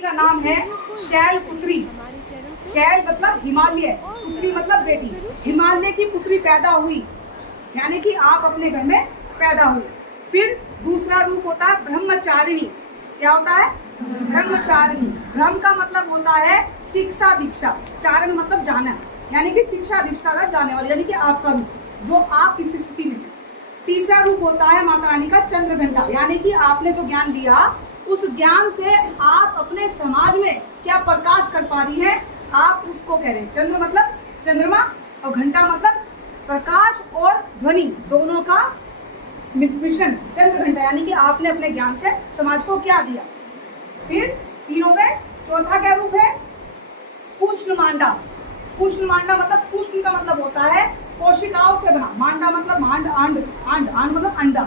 का नाम है शैलपुत्री। शैल मतलब हिमालय, पुत्री मतलब बेटी। हिमालय की पुत्री पैदा हुई, यानी कि आप अपने घर में पैदा हुए। फिर दूसरा रूप होता है ब्रह्मचारिणी। क्या होता है? ब्रह्मचारिणी। ब्रह्म का मतलब होता है शिक्षा दीक्षा, चारण मतलब जाना, यानी कि शिक्षा दीक्षा का जाने वाले, यानी कि आपका रूप जो आप किस स्थिति में है। तीसरा रूप होता है माता रानी का चंद्रघंटा, यानी कि आपने जो ज्ञान लिया उस ज्ञान से आप अपने समाज में क्या प्रकाश कर पा रही हैं, आप उसको कह रहे हैं। चंद्र मतलब चंद्रमा और घंटा मतलब प्रकाश और ध्वनि दोनों का मिश्रण, चंद्र घंटा, यानी कि आपने अपने ज्ञान से समाज को क्या दिया। फिर तीनों में चौथा क्या रूप है? पुष्ण मांडा। पुष्ण मांडा मतलब पुष्ण का मतलब होता है कोशिकाओं से बना, मांडा मतलब मांड, आंड, आंड, आंड मतलब अंडा,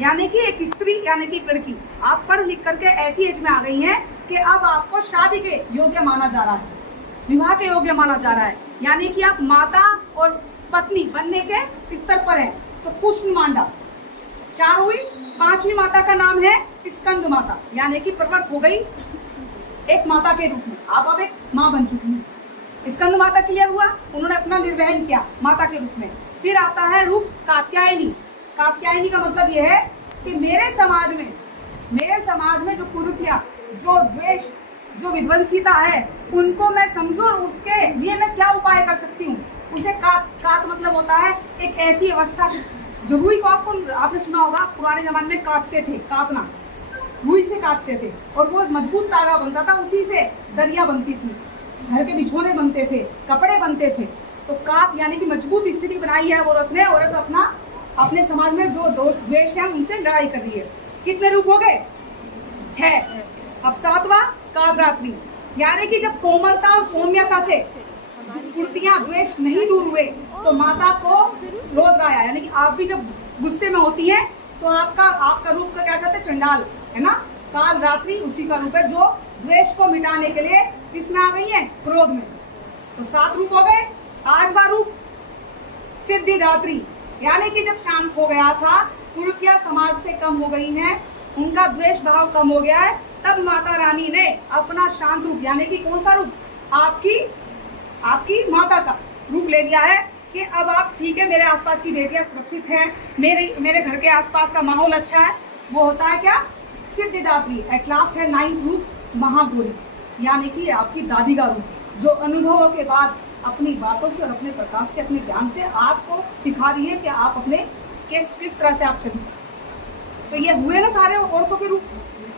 यानी कि एक स्त्री यानी कि एक लड़की। आप पढ़ लिख करके ऐसी एज में आ गई हैं कि अब आपको शादी के योग्य माना जा रहा है, विवाह के योग्य माना जा रहा है, यानी कि आप माता और पत्नी बनने के स्तर पर है। तो पुष्ण मांडा चार हुई। पांचवी माता का नाम है स्कंद माता, यानी कि प्रवृत्त हो गई एक माता के रूप में, आप अब एक माँ बन चुकी हैं। स्कंद माता क्लियर हुआ, उन्होंने अपना निर्वहन किया माता के रूप में। फिर आता है रूप कात्यायनी। कात्यायनी का मतलब यह है कि मेरे समाज में जो कुरीतियां, जो द्वेष, जो विध्वंसिता है, उनको मैं समझूं और उसके लिए मैं क्या उपाय कर सकती हूँ, उसे कात मतलब होता है एक ऐसी अवस्था। जो रुई को आपने सुना होगा, पुराने जमाने में काटते थे, काटना, रुई से काटते थे और वो मजबूत तागा बनता था, उसी से दरिया बनती थी, घर के बिछोने बनते थे, कपड़े बनते थे। तो कात यानी कि मजबूत स्थिति बनाई है औरत ने। औरत अपना अपने समाज में जो दोष द्वेष है उनसे लड़ाई कर रही है। कितने रूप हो गए? 6। अब 7वां कालरात्रि, यानी कि जब कोमलता और सौम्यता से कुर्तियां द्वेष नहीं दूर हुए तो माता को क्रोध आया, यानी कि आप भी जब गुस्से में होती हैं तो आपका रूप का क्या कहते हैं? चंडाल, है ना। काल रात्रि उसी का रूप है जो द्वेष को मिटाने के लिए किसमें आ गई है? क्रोध में। तो 7 रूप हो गए। 8वां रूप सिद्धिदात्री, यानी कि जब शांत हो गया था, कुरीतियां समाज से कम हो गई हैं, उनका द्वेष भाव कम हो गया है, तब माता रानी ने अपना शांत रूप, यानी कि कौन सा रूप? आपकी माता का रूप ले लिया है कि अब आप ठीक है, मेरे आसपास की बेटियां सुरक्षित हैं, मेरे घर के आसपास का माहौल अच्छा है। वो होता है क्या? सिद्धिदात्री। एट लास्ट है 9th रूप महागौरी, यानी कि आपकी दादी का रूप, जो अनुभवों के बाद अपनी बातों से और अपने प्रकाश से, अपने ज्ञान से आपको सिखा रही है कि आप अपने किस तरह से आप चलें। तो ये हुए ना सारे औरतों के रूप।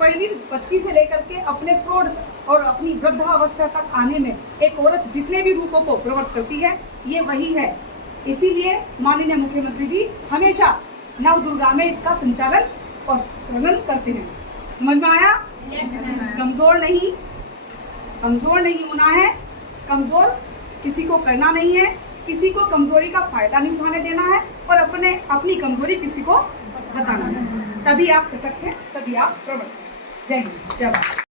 पहली बच्ची से लेकर के अपने प्रौढ़ और अपनी वृद्धावस्था तक आने में एक औरत जितने भी रूपों को प्रवृत्त करती है, ये वही है। इसीलिए माननीय मुख्यमंत्री जी हमेशा नव दुर्गा में इसका संचालन और संचालन करते हैं। समझ में आया? कमजोर नहीं होना है, कमजोर किसी को करना नहीं है, किसी को कमजोरी का फायदा नहीं उठाने देना है और अपनी कमजोरी किसी को बताना है। तभी आप सशक्त हैं, तभी आप प्रबल हैं। जय हिंद, जय भारत।